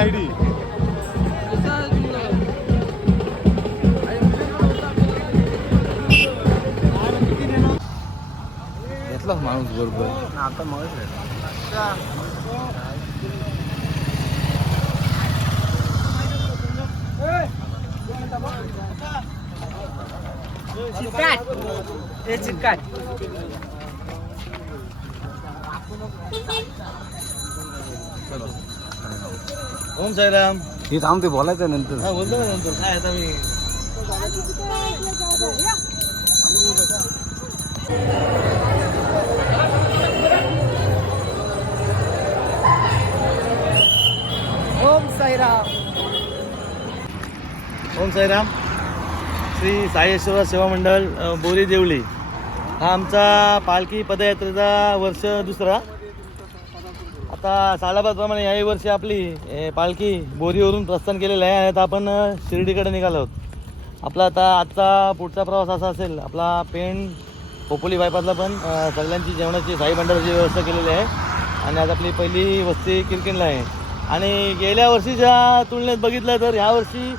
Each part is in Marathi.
नाही आयडी घेतला माणूस बरोबर. आता मग ओम साईराम. हे थांबते बोलायचं नंतर. हा बोलतो ना नंतर. काय आता मी ओम साईराम. ओम साईराम. श्री साईश्वर सेवा मंडळ बोरी देवळी. हा आमचा पालखी पदयात्रेचा वर्ष दुसरा. आता सालाबादप्रमाणे याही वर्षी आपली ए, पालखी बोरीवरून प्रस्थान केलेलं आहे. आणि आता आपण अ, शिर्डीकडे निघालो आहोत. आपला आता आजचा पुढचा प्रवास असा असेल आपला पेण खोपोली बायपासला पण अ, सगळ्यांची जेवणाची साई भंडाराची व्यवस्था केलेली आहे. आणि आज आपली पहिली वस्ती किरकिनला आहे. आणि गेल्या वर्षीच्या तुलनेत बघितलं तर ह्या वर्षी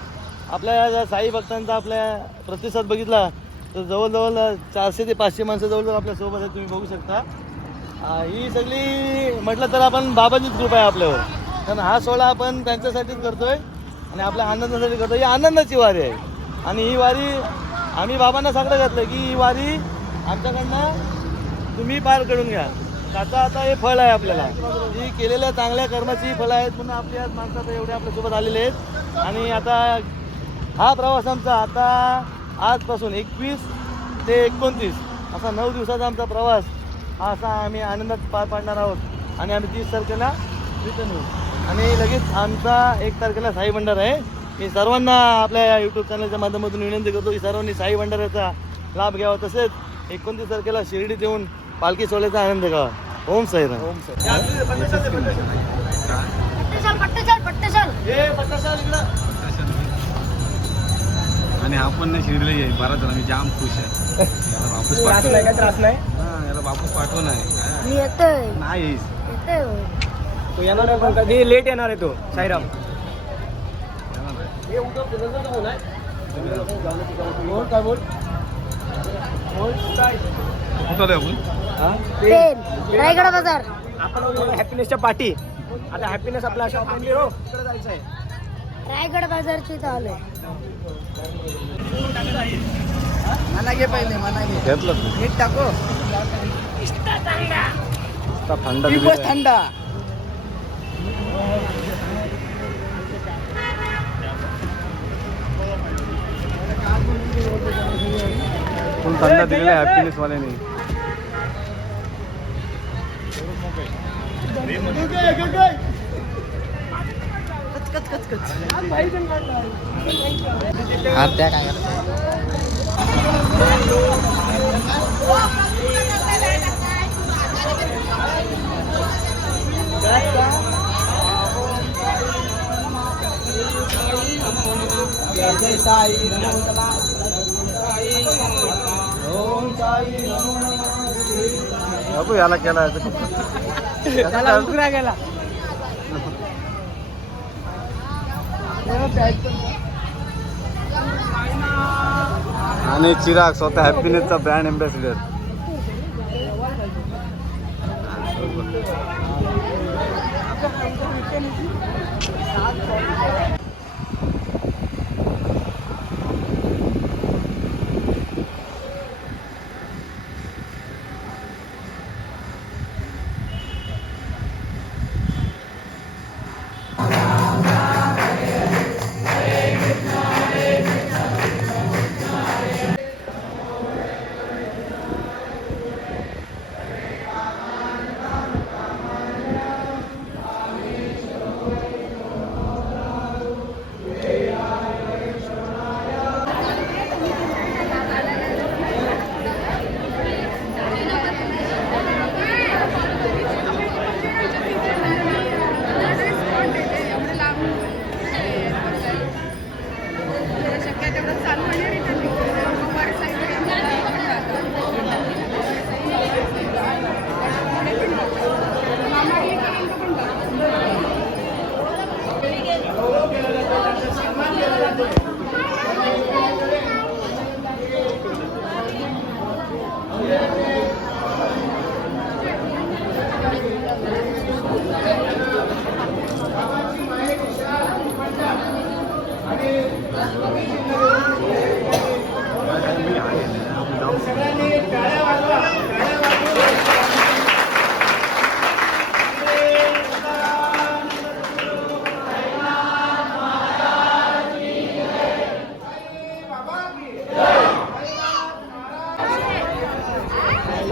आपल्या ज्या साई भक्तांचा आपल्या प्रतिसाद बघितला तर जवळजवळ चारशे ते पाचशे माणसं जवळजवळ आपल्यासोबत आहेत तुम्ही बघू शकता. ही सगळी म्हटलं तर आपण बाबाचीच कृपा आहे आपल्यावर. कारण हा सोहळा आपण त्यांच्यासाठीच करतोय आणि आपल्या आनंदासाठी करतोय. ही आनंदाची वारी आहे. आणि ही वारी आम्ही बाबांना सांगता घातलं की ही वारी आमच्याकडनं तुम्ही पार करून घ्या. त्याचं आता हे फळ आहे आपल्याला. ही केलेल्या चांगल्या कर्माची फळं आहेत म्हणून आपली आज माणसं आता एवढे आपल्यासोबत आलेले आहेत. आणि आता हा प्रवास आमचा आता आजपासून एकवीस ते एकोणतीस असा नऊ दिवसाचा आमचा प्रवास. असा आम्ही आनंदात पार पाडणार आहोत. आणि आम्ही तीस तारखेला रिटर्न येऊ आणि लगेच आमचा एक तारखेला साई भंडार आहे. मी सर्वांना आपल्या या यूट्यूब चॅनलच्या माध्यमातून विनंती करतो की सर्वांनी साई भंडाराचा लाभ घ्यावा. तसेच एकोणतीस तारखेला शिर्डीत येऊन पालखी सोहळ्याचा आनंद घ्यावा. ओम साईराम. ओम पट्ट चल पट्ट चल आणि आपण नाही शिरले आहे बराच आम्ही जाम खुश आहे. त्रास नाही. वापस पाठव नाही काय? मी येतोय. नाही. येतोय हो. तो येणार आहे पण कधी? लेट येणार आहे तो साईराम. बोल काय बोल? बोल काय? कुठं आलोय आपण हा? पेन रायगड बाजार. आपण हॅपीनेसच्या पाठी. आता हॅपीनेस आपला अशा आपण हो तिकडे जायचं आहे. रायगड बाजारची इथं आलोय. मना घे पहिले मना घे घेतलं मीठ टाको. थंड दिवस थंडा. पण थंड दिलेला हॅपीनेस वाल्याने साई नमो नमः. ओम साई नमो नमः बाबू याला केला त्याला उकरा गेला आणि चिराग स्वतः हॅपीनेसचा ब्रँड एम्बॅसिडर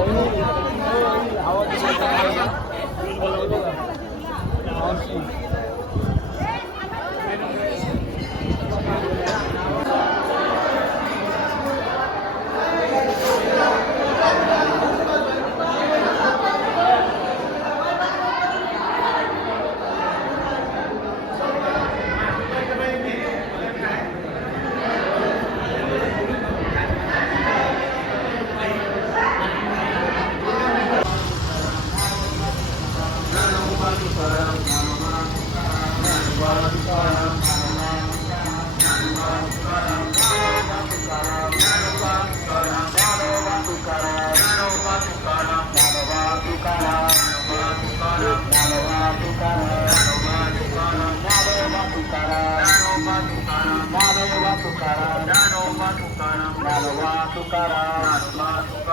我们这里的鱼 તુકારામ. જ્ઞાનો વા તુકારામ જ્ઞાનો વા તુકારામ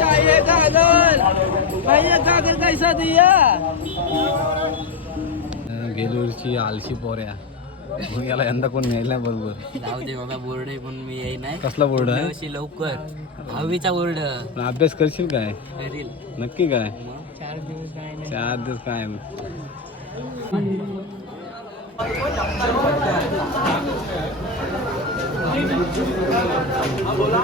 चाहिए कागल भैया कागल कैसा दिया गेलूरची आलशी पोऱ्या. मग याला यंदा कोण यायला बरोबर. जाऊ दे बाबा बोर्ड आहे पण मी येई नाही. कसला बोर्ड आहे? लवकर. दहावीचा बोर्ड. अभ्यास करशील काय? करील. नक्की काय? चार दिवस काय चार दिवस काय? बोला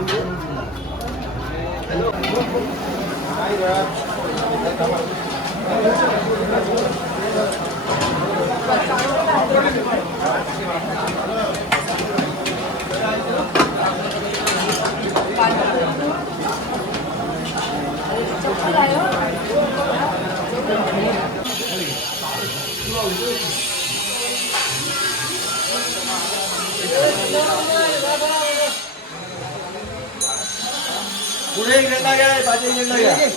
भाजी इकडला घ्या भाजी इकडला घ्या.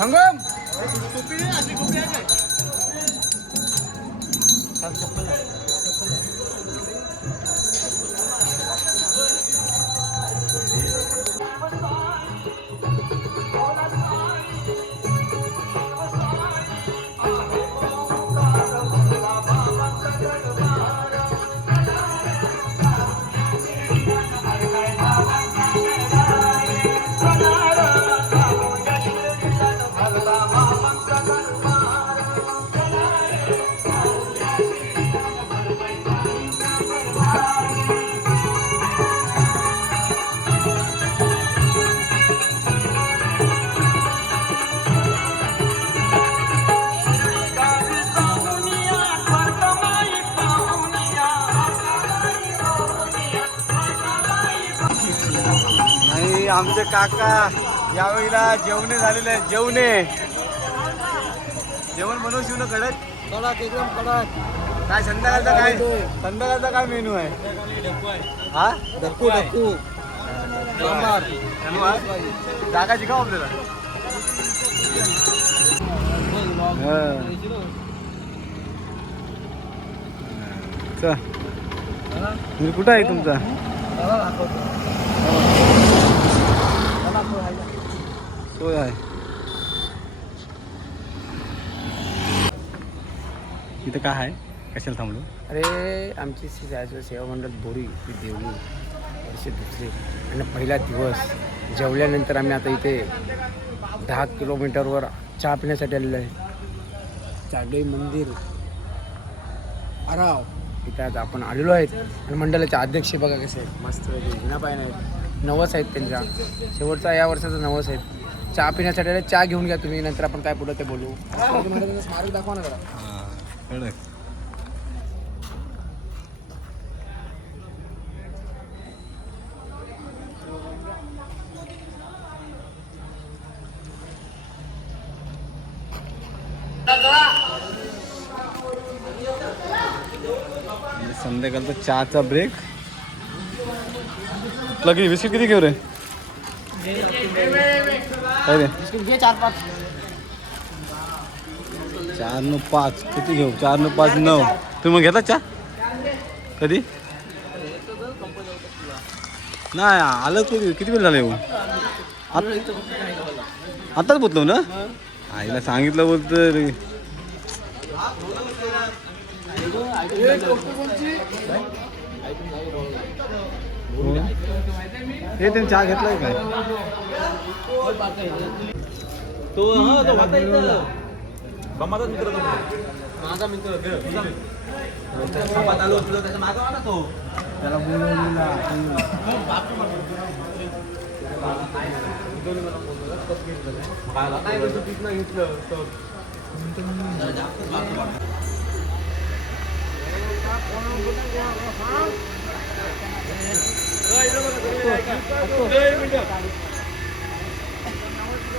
sanggup? Kopi ni, kopi ni. Sanggup. Lah. आमचे काका यावेळेला जेवणे झालेले आहेत. जेवणे. जेवण बनवशील ना कडक? कडक एकदम कडक. काय संध्याकाळचा काय? संध्याकाळचा काय मेनू आहे? हा? डक्कू डक्कू. सांबार. जागाची का आपल्याला. कुठं आहे तुमचा? सोय आहे इथं काय आहे? कशाला थांबलो? अरे आमची श्री जायचं सेवा मंडळ बोरी ही देवली वर्षे दुसरे. आणि पहिला दिवस जेवल्यानंतर आम्ही आता इथे दहा किलोमीटरवर चहा पिण्यासाठी आलेलो आहे. चागई मंदिर अराव. इथं आज आपण आलेलो आहेत. आणि मंडळाचे अध्यक्ष बघा कसे आहेत. मस्त विना पायन आहेत. नवस आहेत त्यांच्या. शेवटचा या वर्षाचा नवस आहेत. चहा पिण्यासाठी आले चहा घेऊन घ्या तुम्ही नंतर आपण काय पुढं ते बोलू. महाराजांचं स्मारक दाखवा ना जरा. कडक संध्याकाळचा चहाचा ब्रेक लगी बिस्किट किती घेऊ रे? घे चार पाच. चार न पाच. किती घेऊ? चार न पाच नऊ. तुम्ही मग घेता चहा? कधी? नाही आलं कधी किती वेळ झालं येऊ आत- आताच बोलतो ना? आईला सांगितलं बोलतं रे. हे त्यांनी चहा घेतलाय काय? तो हा तो होता इथं. माझा मित्र सपात आलो होतो त्याच्या मागं आला तो. त्याला बोलवलेला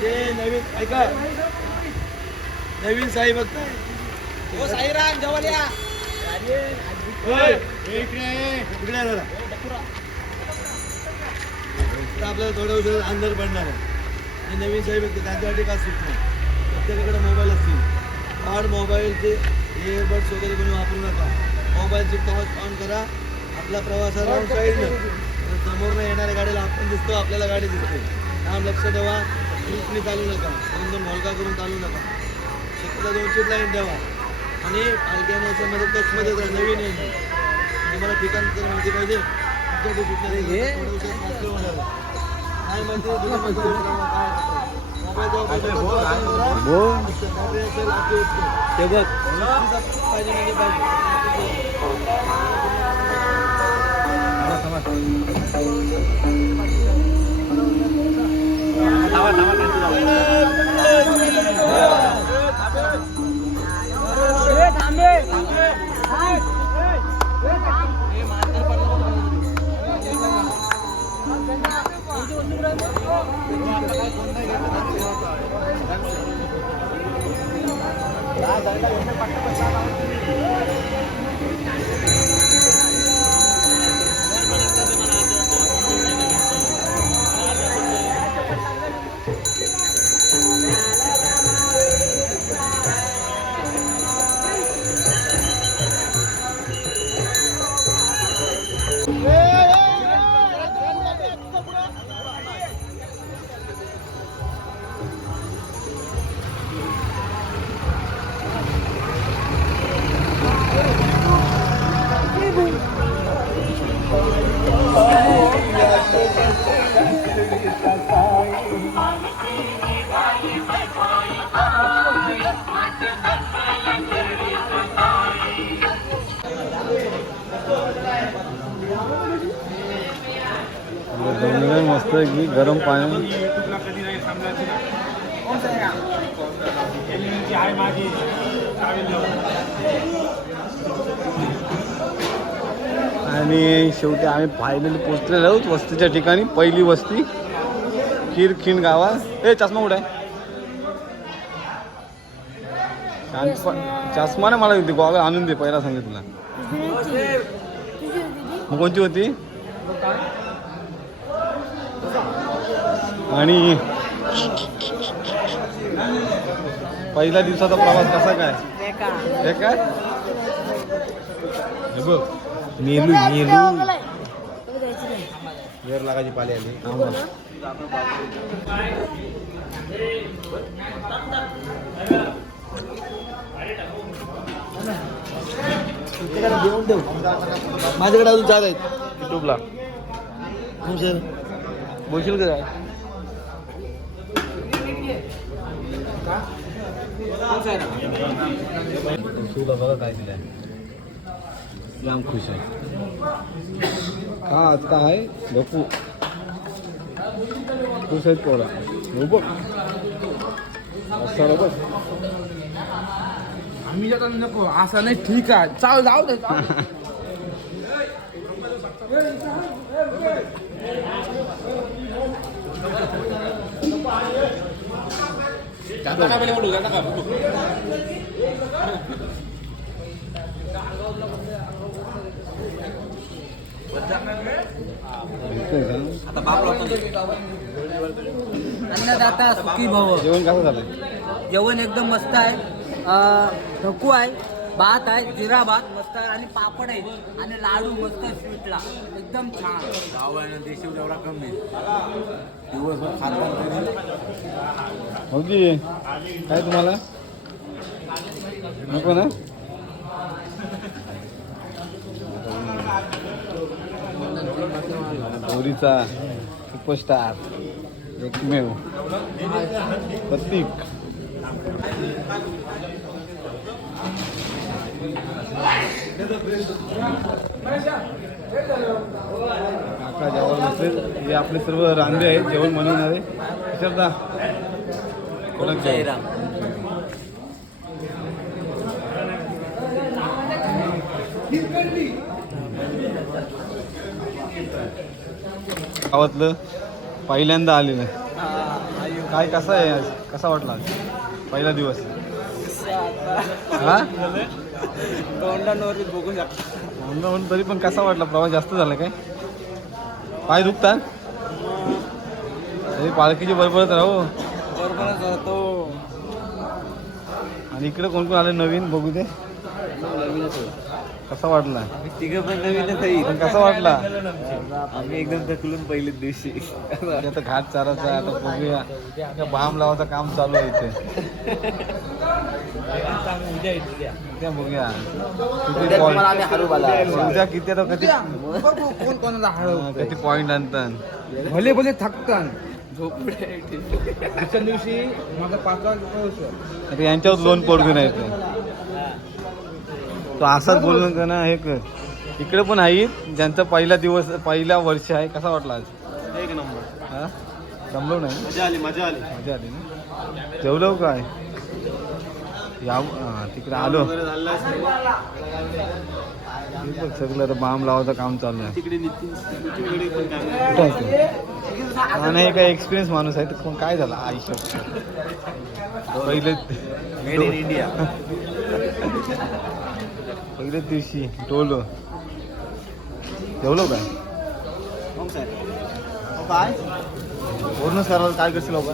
ते नवीन ऐका. नवीन साई बघताय. ओ साईराम जवळया होय. इकडे या जरा. आता आपल्याला थोड्या उशिरा अंधार पडणार आहे. हे नवीन साहेब आहेत त्यांच्यासाठी सूट नाही. प्रत्येकाकडे मोबाईल असतील. कार्ड मोबाईलचे इयरबड्स वगैरे कोणी वापरू नका. मोबाईलचे टॉर्च ऑन करा. आपला प्रवासाला साईडनं समोरनं येणाऱ्या गाडीला आपण दिसतो आपल्याला गाडी दिसते. काम लक्ष ठेवा. स्पीडने चालू नका. दोन दोन ढोलका करून चालू नका. शक्यता दोनशे लाईन ठेवा. आणि पालख्या मध्ये टचमध्ये जर नवीन आहे मी. तुम्हाला ठिकाण जर माहिती पाहिजे. ते. काय माहिती? मोबाईल जवळ पाहिजे तो आपण करा. बोल मोबाईल असेल आपली गरम पाणी. आणि शेवटी आम्ही फायनली पोचलेलो आहोत वस्तीच्या ठिकाणी पहिली वस्ती किरखिंड गावात. ए चष्मा कुठे आहे? चष्मा ना मला दे, गॉगल आणून दे पहिला सांगितलं मग कोणची होती? आणि पहिल्या दिवसाचा प्रवास कसा काय? हे काय? हे बघ जायचं नाही. वेर लागायची पाली आली. देऊन देऊ. माझ्याकडे अजून चार आहेत. युट्यूबला हो बोलशील का? काय तुला बघा काय दिलंय खुश आहे हा आज काय बघू खुश आहेत पोरा हो बघ असं बघ आम्ही जाता नको असं नाही ठीक आहे. चाल जाऊ दे. अन्नदाता सुखी भव जेवण कसं झालंय जेवण एकदम मस्त आहे ढकू आहे भात आहे जिरा भात मस्त आहे आणि पापड आहे. आणि लाडू मस्त स्वीटला. एकदम छान. हो की? काय तुम्हाला? नको ना? गौरीचा सुपरस्टार एकमेव प्रतीक. काका जेवण असेल हे आपले सर्व रांदे आहेत जेवण बनवणारे. विचारता? गावातलं पहिल्यांदा आलेलं काय कसं आहे आज? कसा वाटला आज? पहिला दिवस. हा? तोंडांवर बघू शकता म्हणून तरी पण कसा वाटला प्रवास? जास्त झाला काय? पाय दुखतात? तरी पालखीची बरोबरच राहू बरोबरच राहतो. आणि इकडे कोण कोण आले नवीन? बघू दे. कसा वाटला? तिघं पण नवीनच कसा वाटला? आम्ही एकदम थकलून पहिल्याच दिवशी. इथे आता घाट चारायचा आता बघूया. बाम लावायचं काम चालू आहे इथे. उद्या बघूया. उद्या किती आता कधी कोण कोणाला हा, किती पॉईंट आणतात भले भले थकतान. झोपडे दुसऱ्या दिवशी माझा पाच वाजता आता यांच्यावर लोन पडू नाही ते असाच बोलून का ना हे कर इकडे पण आहेत ज्यांचा पहिला दिवस पहिला वर्ष आहे कसा वाटला आज? एक नंबर. हा? जमलो नाही? मजा आली मजा आली. मजा आली ना? जेवलो काय? या तिकडे आलो. सगळं बाम लावायचं काम चालू आहे. कुठं नाही काय एक्सपिरियन्स माणूस आहे. तर काय झालं? आयुष्य पहिले मेड इन इंडिया पहिल्याच दिवशी टोलो जेवलो काय? काय? पूर्ण सराल काय करशील लोक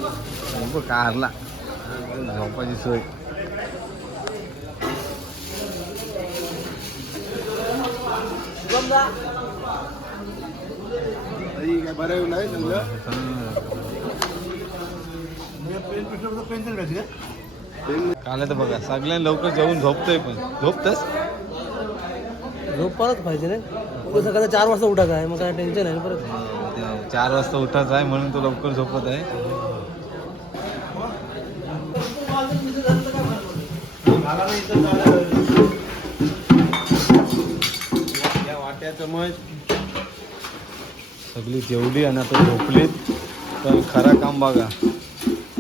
बघ कारला. झोपायची सोय. काय बरं नाही चांगलं काल तर बघा सगळ्यांना लवकर जेवून झोपतोय पण. झोपतस? झोप परत पाहिजे रे. सकाळी चार वाजता उठा काय? मग काय टेन्शन आहे परत? हो, चार वाजता उठायचं आहे म्हणून तो लवकर झोपत आहे. या वाट्याचं मग सगळी जेवली आणि आता झोपलीत. तर खरा काम बघा.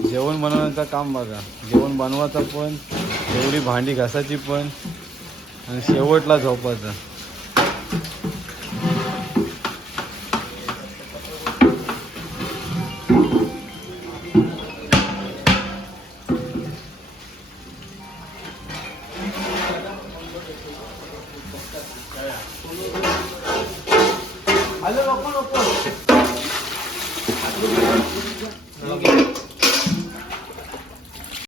जेवण बनवण्याचं काम बघा. जेवण बनवायचं पण जेवढी भांडी घासायची पण आणि शेवटला झोपायचं.